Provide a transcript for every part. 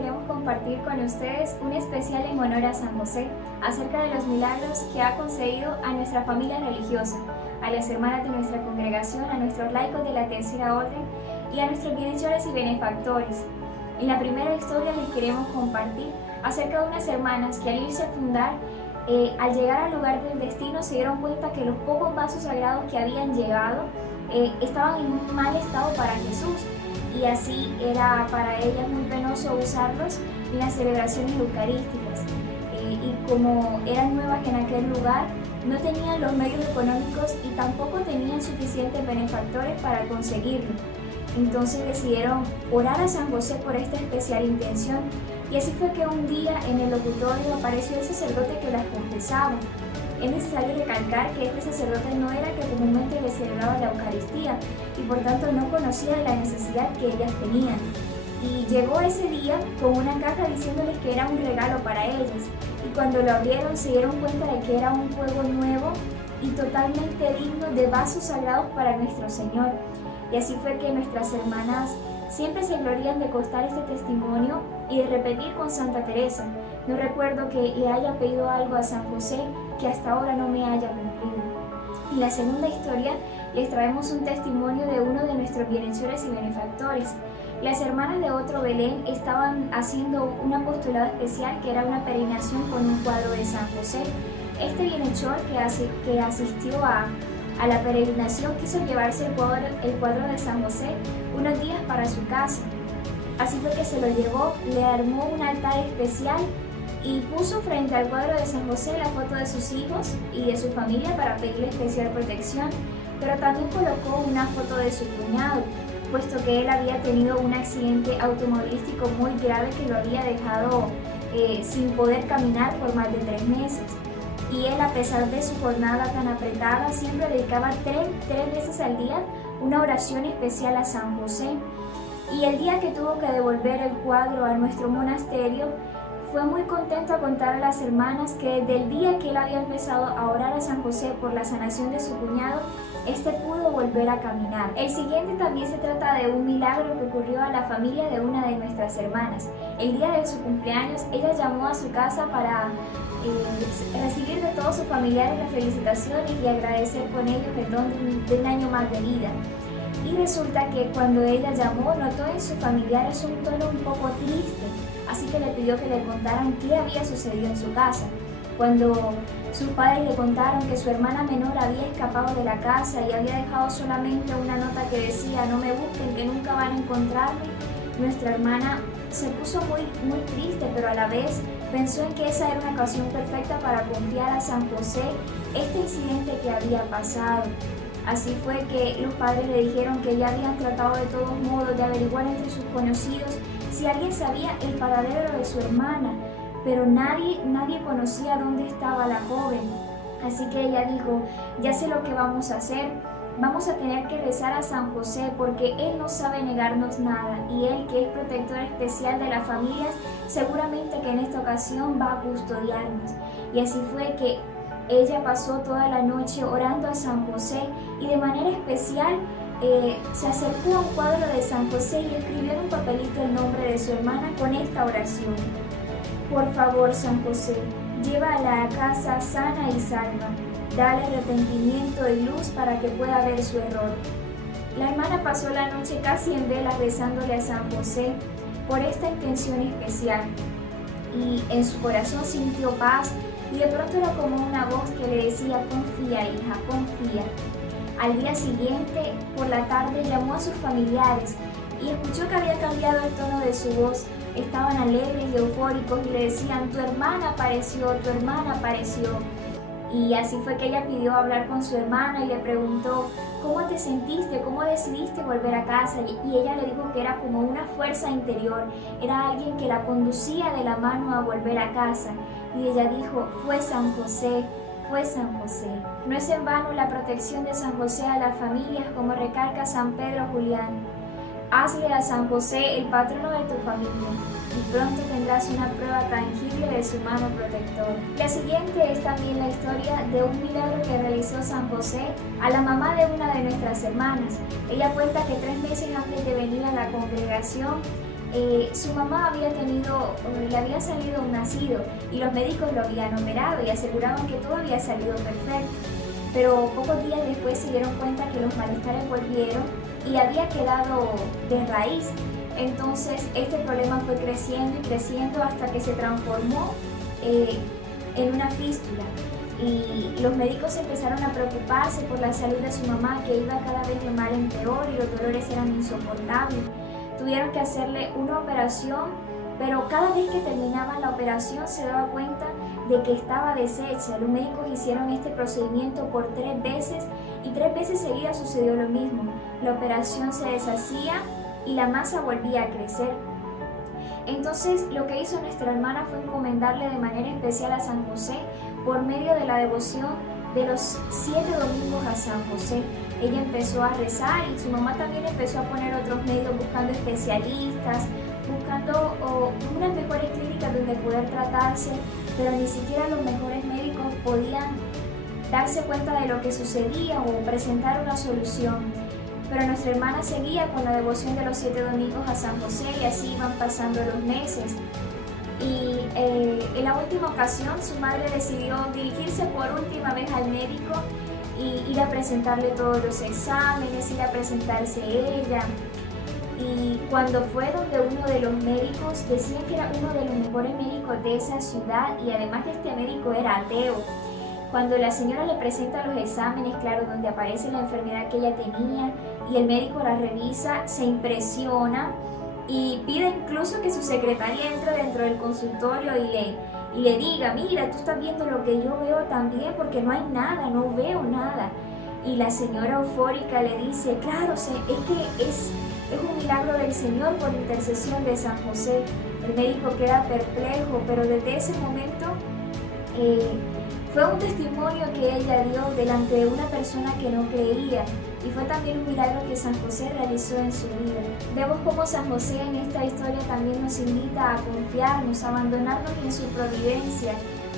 queremos compartir con ustedes un especial en honor a San José, acerca de los milagros que ha concedido a nuestra familia religiosa, a las hermanas de nuestra congregación, a nuestros laicos de la Tercera Orden y a nuestros bienhechores y benefactores. En la primera historia les queremos compartir acerca de unas hermanas que al irse a fundar, al llegar al lugar del destino se dieron cuenta que los pocos vasos sagrados que habían llegado estaban en un mal estado para Jesús, y así era para ellas muy penoso usarlos en las celebraciones eucarísticas. Y como eran nuevas en aquel lugar, no tenían los medios económicos y tampoco tenían suficientes benefactores para conseguirlo. Entonces decidieron orar a San José por esta especial intención, y así fue que un día en el locutorio apareció el sacerdote que las confesaba. Es necesario recalcar que este sacerdote no era que comúnmente les celebraba la Eucaristía y por tanto no conocía de la necesidad que ellas tenían. Y llegó ese día con una caja diciéndoles que era un regalo para ellas, y cuando lo abrieron se dieron cuenta de que era un juego nuevo y totalmente digno de vasos sagrados para nuestro Señor. Y así fue que nuestras hermanas siempre se glorían de contar este testimonio y de repetir con Santa Teresa: no recuerdo que le haya pedido algo a San José que hasta ahora no me haya cumplido. En la segunda historia les traemos un testimonio de uno de nuestros bienhechores y benefactores. Las hermanas de otro Belén estaban haciendo un apostolado especial que era una peregrinación con un cuadro de San José. Este bienhechor que asistió a la peregrinación quiso llevarse el cuadro de San José unos días para su casa. Así fue que se lo llevó, le armó un altar especial y puso frente al cuadro de San José la foto de sus hijos y de su familia para pedirle especial protección, pero también colocó una foto de su cuñado, puesto que él había tenido un accidente automovilístico muy grave que lo había dejado sin poder caminar por más de 3 meses. Y él, a pesar de su jornada tan apretada, siempre dedicaba tres veces al día una oración especial a San José. Y el día que tuvo que devolver el cuadro a nuestro monasterio, fue muy contento a contar a las hermanas que desde el día que él había empezado a orar a San José por la sanación de su cuñado, este pudo volver a caminar. El siguiente también se trata de un milagro que ocurrió a la familia de una de nuestras hermanas. El día de su cumpleaños, ella llamó a su casa para recibir de todos sus familiares las felicitaciones y agradecer con ellos el don de un año más de vida. Y resulta que cuando ella llamó, notó en sus familiares un tono un poco triste, así que le pidió que le contaran qué había sucedido en su casa. Cuando sus padres le contaron que su hermana menor había escapado de la casa y había dejado solamente una nota que decía: no me busquen, que nunca van a encontrarme, nuestra hermana se puso muy triste, pero a la vez pensó en que esa era una ocasión perfecta para confiar a San José este incidente que había pasado. Así fue que los padres le dijeron que ya habían tratado de todos modos de averiguar entre sus conocidos si alguien sabía el paradero de su hermana, pero nadie conocía dónde estaba la joven. Así que ella dijo: ya sé lo que vamos a hacer, vamos a tener que rezar a San José porque él no sabe negarnos nada, y él, que es protector especial de las familias, seguramente que en esta ocasión va a custodiarnos. Y así fue que ella pasó toda la noche orando a San José, y de manera especial se acercó a un cuadro de San José y escribió en un papelito el nombre de su hermana con esta oración: por favor, San José, llévala a casa sana y salva, dale arrepentimiento y luz para que pueda ver su error. La hermana pasó la noche casi en vela rezándole a San José por esta intención especial, y en su corazón sintió paz, y de pronto era como una voz que le decía: confía, hija, confía. Al día siguiente, por la tarde, llamó a sus familiares y escuchó que había cambiado el tono de su voz. Estaban alegres y eufóricos y le decían: tu hermana apareció, tu hermana apareció. Y así fue que ella pidió hablar con su hermana y le preguntó: ¿cómo te sentiste? ¿Cómo decidiste volver a casa? Y ella le dijo que era como una fuerza interior, era alguien que la conducía de la mano a volver a casa. Y ella dijo: fue San José, fue San José. No es en vano la protección de San José a las familias, como recalca San Pedro Julián. Hazle a San José el patrono de tu familia, y pronto tendrás una prueba tangible de su mano protectora. La siguiente es también la historia de un milagro que realizó San José a la mamá de una de nuestras hermanas. Ella cuenta que 3 meses antes de venir a la congregación, Su mamá le había salido un nacido y los médicos lo habían operado y aseguraban que todo había salido perfecto. Pero pocos días después se dieron cuenta que los malestares volvieron y había quedado de raíz. Entonces este problema fue creciendo y creciendo hasta que se transformó en una fístula. Y los médicos empezaron a preocuparse por la salud de su mamá, que iba cada vez de mal en peor y los dolores eran insoportables. Tuvieron que hacerle una operación, pero cada vez que terminaban la operación se daba cuenta de que estaba deshecha. Los médicos hicieron este procedimiento por 3 veces y 3 veces seguidas sucedió lo mismo. La operación se deshacía y la masa volvía a crecer. Entonces lo que hizo nuestra hermana fue encomendarle de manera especial a San José por medio de la devoción de los 7 domingos a San José. Ella empezó a rezar y su mamá también empezó a poner otros medios buscando especialistas, buscando unas mejores clínicas donde poder tratarse, pero ni siquiera los mejores médicos podían darse cuenta de lo que sucedía o presentar una solución. Pero nuestra hermana seguía con la devoción de los 7 domingos a San José y así iban pasando los meses. Y en la última ocasión su madre decidió dirigirse por última vez al médico y ir a presentarle todos los exámenes, ir a presentarse ella. Y cuando fue donde uno de los médicos, decían que era uno de los mejores médicos de esa ciudad y además este médico era ateo. Cuando la señora le presenta los exámenes, claro, donde aparece la enfermedad que ella tenía y el médico la revisa, se impresiona y pide incluso que su secretaria entre dentro del consultorio y le diga, mira, tú estás viendo lo que yo veo también porque no hay nada, no veo nada. Y la señora eufórica le dice, claro, es que es un milagro del Señor por intercesión de San José. El médico queda perplejo, pero desde ese momento fue un testimonio que ella dio delante de una persona que no creía y fue también un milagro que San José realizó en su vida. Vemos cómo San José en esta historia también nos invita a confiarnos, a abandonarnos en su providencia,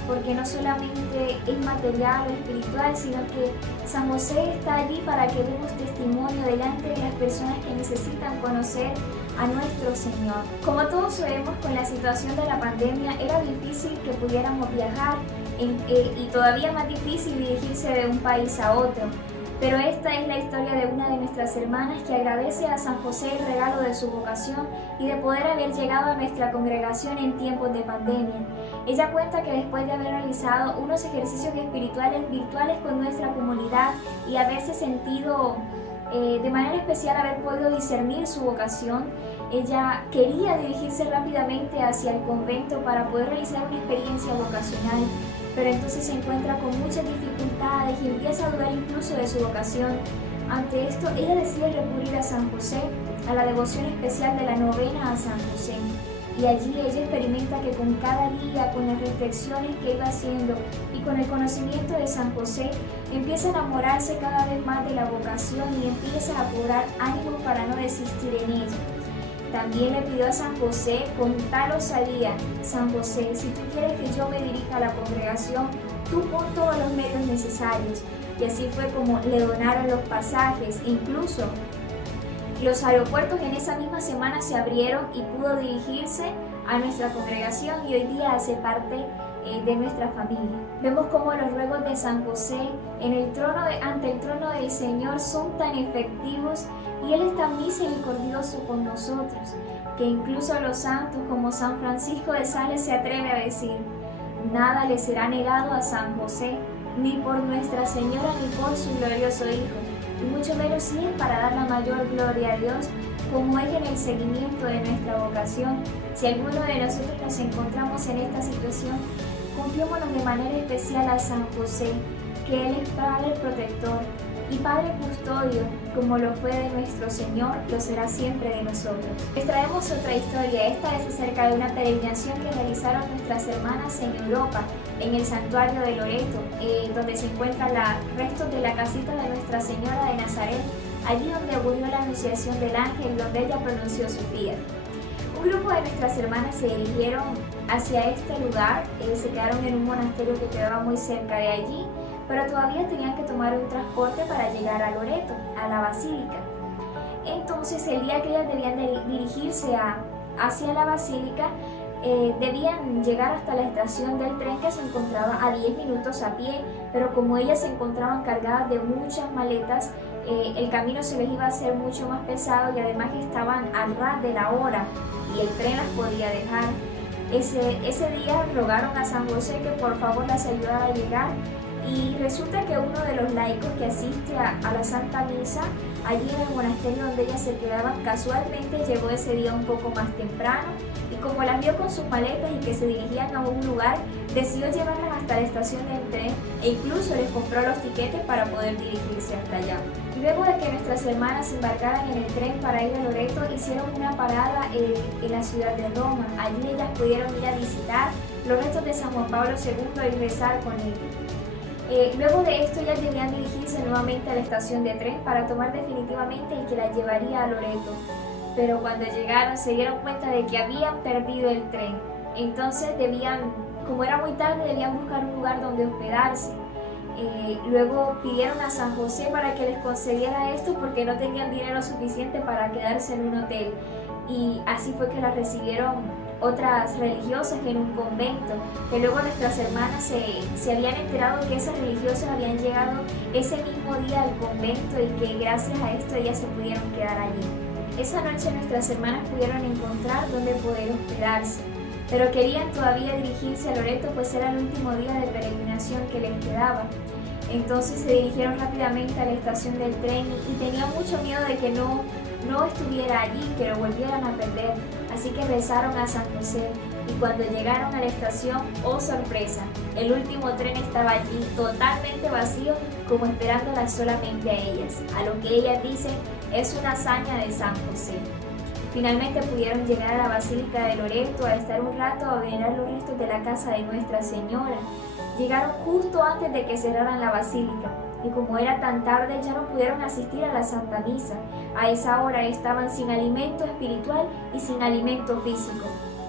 porque no solamente es material o espiritual, sino que San José está allí para que demos testimonio delante de las personas que necesitan conocer a nuestro Señor. Como todos sabemos, con la situación de la pandemia era difícil que pudiéramos viajar y todavía más difícil dirigirse de un país a otro. Pero esta es la historia de una de nuestras hermanas que agradece a San José el regalo de su vocación y de poder haber llegado a nuestra congregación en tiempos de pandemia. Ella cuenta que después de haber realizado unos ejercicios espirituales virtuales con nuestra comunidad y haberse sentido de manera especial haber podido discernir su vocación, ella quería dirigirse rápidamente hacia el convento para poder realizar una experiencia vocacional. Pero entonces se encuentra con muchas dificultades y empieza a dudar incluso de su vocación. Ante esto, ella decide recurrir a San José, a la devoción especial de la novena a San José. Y allí ella experimenta que con cada día, con las reflexiones que iba haciendo y con el conocimiento de San José, empieza a enamorarse cada vez más de la vocación y empieza a cobrar ánimo para no desistir en ella. También le pidió a San José con tal osadía, San José, si tú quieres que yo me dirija a la congregación, tú pon todos los medios necesarios. Y así fue como le donaron los pasajes, incluso los aeropuertos en esa misma semana se abrieron y pudo dirigirse a nuestra congregación y hoy día hace parte de nuestra familia. Vemos cómo los ruegos de San José ante el trono del Señor son tan efectivos y Él es tan misericordioso con nosotros, que incluso los santos como San Francisco de Sales se atreve a decir, nada le será negado a San José, ni por Nuestra Señora ni por su glorioso Hijo, y mucho menos si es para dar la mayor gloria a Dios, como es en el seguimiento de nuestra vocación. Si alguno de nosotros nos encontramos en esta situación, confiémonos de manera especial a San José, que Él es Padre protector y Padre custodio, como lo fue de nuestro Señor, lo será siempre de nosotros. Les traemos otra historia, esta es acerca de una peregrinación que realizaron nuestras hermanas en Europa, en el santuario de Loreto, donde se encuentran los restos de la casita de Nuestra Señora de Nazaret, allí donde ocurrió la anunciación del ángel, donde ella pronunció su fiat. Un grupo de nuestras hermanas se dirigieron hacia este lugar, se quedaron en un monasterio que quedaba muy cerca de allí, pero todavía tenían que tomar un transporte para llegar a Loreto, a la basílica. Entonces el día que ellas debían dirigirse hacia la basílica, debían llegar hasta la estación del tren, que se encontraba a 10 minutos a pie, pero como ellas se encontraban cargadas de muchas maletas, el camino se les iba a hacer mucho más pesado y además estaban al ras de la hora y el tren las podía dejar. Ese día rogaron a San José que por favor las ayudara a llegar, y resulta que uno de los laicos que asiste a la Santa Misa allí en el monasterio donde ellas se quedaban, casualmente llegó ese día un poco más temprano, y como las vio con sus maletas y que se dirigían a un lugar, decidió llevarlas hasta la estación del tren e incluso les compró los tiquetes para poder dirigirse hasta allá. Luego de que nuestras hermanas se embarcaran en el tren para ir a Loreto, hicieron una parada en la ciudad de Roma. Allí ellas pudieron ir a visitar los restos de San Juan Pablo II y rezar con él. Luego de esto ellas debían dirigirse nuevamente a la estación de tren para tomar definitivamente el que las llevaría a Loreto. Pero cuando llegaron se dieron cuenta de que habían perdido el tren. Entonces como era muy tarde, debían buscar un lugar donde hospedarse. Luego pidieron a San José para que les concediera esto porque no tenían dinero suficiente para quedarse en un hotel. Y así fue que las recibieron otras religiosas en un convento, que luego nuestras hermanas se habían enterado que esas religiosas habían llegado ese mismo día al convento y que gracias a esto ellas se pudieron quedar allí. Esa noche nuestras hermanas pudieron encontrar dónde poder hospedarse, pero querían todavía dirigirse a Loreto, pues era el último día de peregrinación que les quedaba. Entonces se dirigieron rápidamente a la estación del tren y tenían mucho miedo de que no estuviera allí, que lo volvieran a perder. Así que rezaron a San José, y cuando llegaron a la estación, ¡oh sorpresa!, el último tren estaba allí totalmente vacío, como esperándolas solamente a ellas. A lo que ellas dicen, es una hazaña de San José. Finalmente pudieron llegar a la Basílica de Loreto a estar un rato a venerar los restos de la casa de Nuestra Señora. Llegaron justo antes de que cerraran la basílica, y como era tan tarde ya no pudieron asistir a la Santa Misa. A esa hora estaban sin alimento espiritual y sin alimento físico.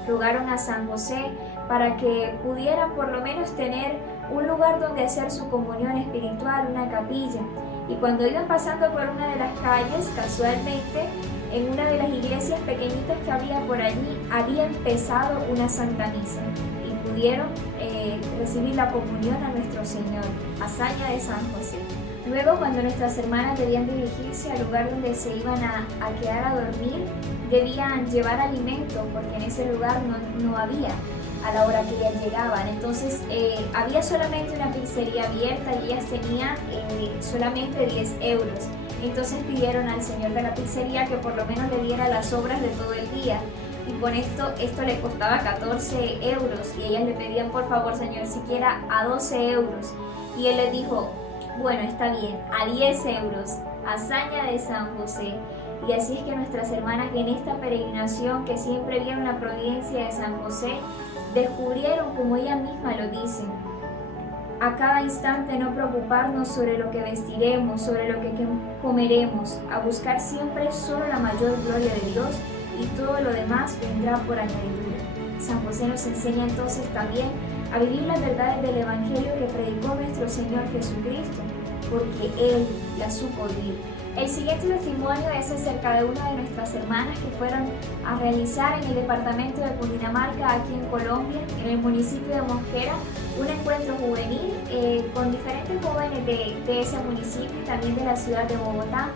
Rogaron a San José para que pudieran por lo menos tener un lugar donde hacer su comunión espiritual, una capilla. Y cuando iban pasando por una de las calles, casualmente, en una de las iglesias pequeñitas que había por allí, había empezado una Santa Misa y pudieron recibir la comunión a nuestro Señor, hazaña de San José. Luego, cuando nuestras hermanas debían dirigirse al lugar donde se iban a quedar a dormir, debían llevar alimento, porque en ese lugar no había a la hora que ellas llegaban. Entonces había solamente una pizzería abierta y ellas tenían solamente 10 euros. Entonces pidieron al señor de la pizzería que por lo menos le diera las sobras de todo el día. Y con esto le costaba 14 euros. Y ellas le pedían, por favor, señor, siquiera a 12 euros. Y él les dijo, bueno, está bien, a 10 euros, hazaña de San José. Y así es que nuestras hermanas en esta peregrinación, que siempre vieron la providencia de San José, descubrieron, como ellas mismas lo dicen, a cada instante no preocuparnos sobre lo que vestiremos, sobre lo que comeremos, a buscar siempre solo la mayor gloria de Dios, y todo lo demás vendrá por añadidura. San José nos enseña entonces también a vivir las verdades del Evangelio que predicó nuestro Señor Jesucristo, porque Él las supo vivir. El siguiente testimonio es acerca de una de nuestras hermanas que fueron a realizar en el departamento de Cundinamarca, aquí en Colombia, en el municipio de Mosquera, un encuentro juvenil con diferentes jóvenes de ese municipio y también de la ciudad de Bogotá.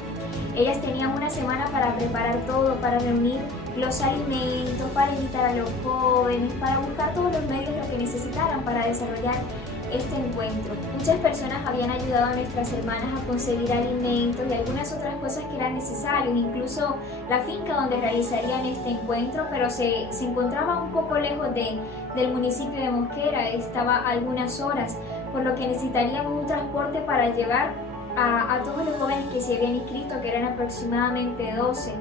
Ellas tenían una semana para preparar todo, para reunir los alimentos, para invitar a los jóvenes, para buscar todos los medios que necesitaran para desarrollar este encuentro. Muchas personas habían ayudado a nuestras hermanas a conseguir alimentos y algunas otras cosas que eran necesarias, incluso la finca donde realizarían este encuentro, pero se encontraba un poco lejos del municipio de Mosquera, estaba a algunas horas, por lo que necesitarían un transporte para llevar a todos los jóvenes que se habían inscrito, que eran aproximadamente 12,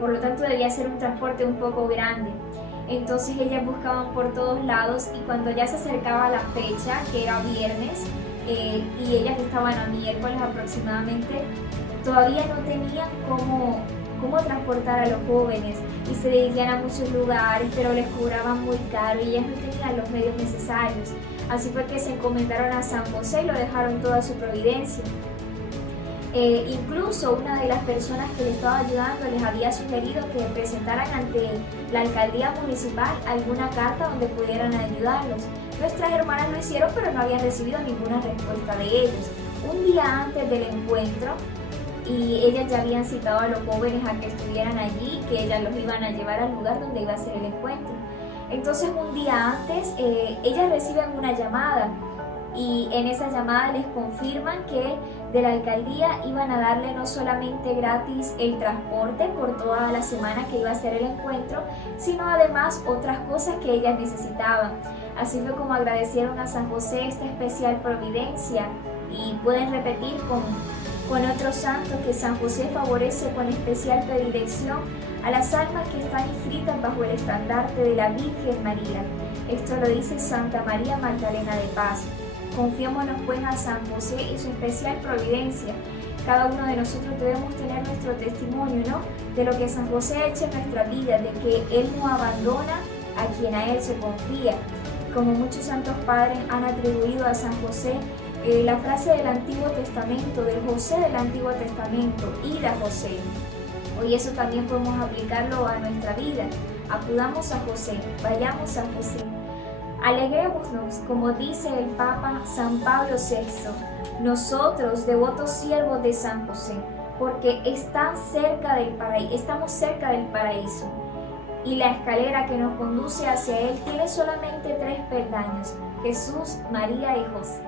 por lo tanto debía ser un transporte un poco grande. Entonces ellas buscaban por todos lados y cuando ya se acercaba la fecha, que era viernes, y ellas estaban a miércoles aproximadamente, todavía no tenían cómo transportar a los jóvenes y se dirigían a muchos lugares, pero les cobraban muy caro y ellas no tenían los medios necesarios. Así fue que se encomendaron a San José y lo dejaron todo a su providencia. Incluso una de las personas que le estaba ayudando les había sugerido que presentaran ante la alcaldía municipal alguna carta donde pudieran ayudarlos. Nuestras hermanas lo hicieron, pero no habían recibido ninguna respuesta de ellos. Un día antes del encuentro, y ellas ya habían citado a los jóvenes a que estuvieran allí, que ellas los iban a llevar al lugar donde iba a ser el encuentro. Entonces un día antes ellas reciben una llamada y en esa llamada les confirman que de la alcaldía iban a darle no solamente gratis el transporte por toda la semana que iba a ser el encuentro, sino además otras cosas que ellas necesitaban. Así fue como agradecieron a San José esta especial providencia y pueden repetir con otros santos que San José favorece con especial predilección a las almas que están inscritas bajo el estandarte de la Virgen María. Esto lo dice Santa María Magdalena de Paz. Confiémonos pues a San José y su especial providencia. Cada uno de nosotros debemos tener nuestro testimonio, ¿no?, de lo que San José ha hecho en nuestra vida, de que Él no abandona a quien a Él se confía. Como muchos santos padres han atribuido a San José la frase del Antiguo Testamento, del José del Antiguo Testamento, id a José. Hoy eso también podemos aplicarlo a nuestra vida. Acudamos a José, vayamos a José. Alegrémonos, como dice el Papa San Pablo VI, nosotros, devotos siervos de San José, porque estamos cerca del paraíso. Y la escalera que nos conduce hacia él tiene solamente 3 peldaños: Jesús, María y José.